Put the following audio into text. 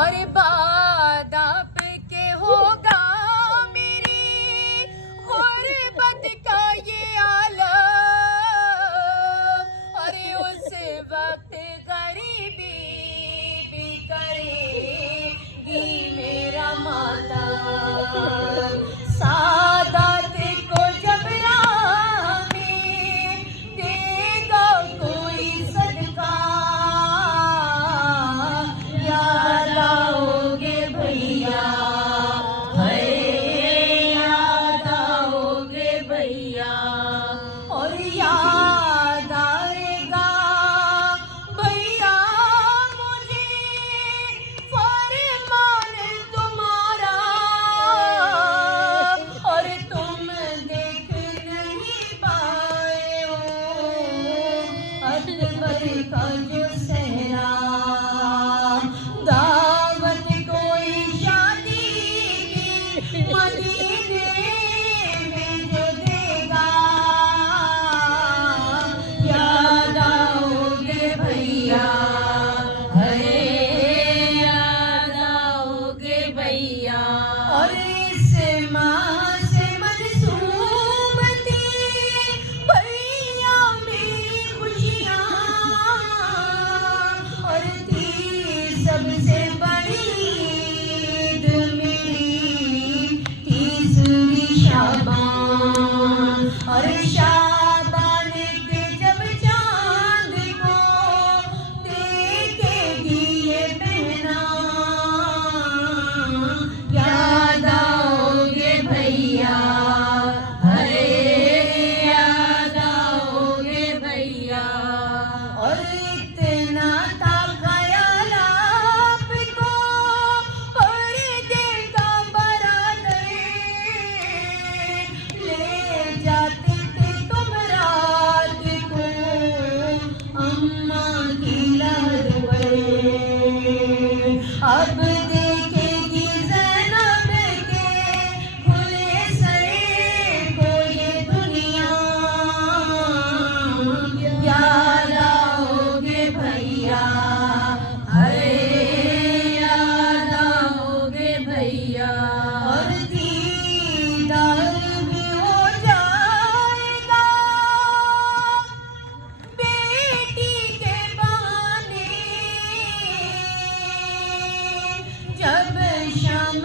और बाद आपके होगा मेरी गुर्बत का ये आलम। और उस वक्त गरीबी भी करेगी मेरा माता। सादात को जब रामी देगा कोई सदका, याद आओगे भैया, याद आओगे भैया। और याद आएगा भैया मुझे फरमान तुम्हारा। और तुम देख नहीं पाए हो अकबर का जो सहरा। दावत कोई शादी की मदीने में जो देगा, याद आओगे भैया, याद आओगे भैया। और इस माँ से मंसूब थी भैया मेरी खुशियाँ। और थी सबसे बड़ी ईद मेरी तीसरी शाबान। और शाबान के जब चांद को देखेगी ये बहना, याद आओगे भैया, याद आओगे भैया। और इतना था ख्याल आपको और देखा बरादर, ले जाते थे तुम रात को अम्मा की लाड पर। अब देखेगी ज़ैनब के खुले सरे को ये दुनिया, याद आओगे भैया, याद आओगे भैया। और दीदार भी हो जाएगा बेटी के बहाने, जब शाम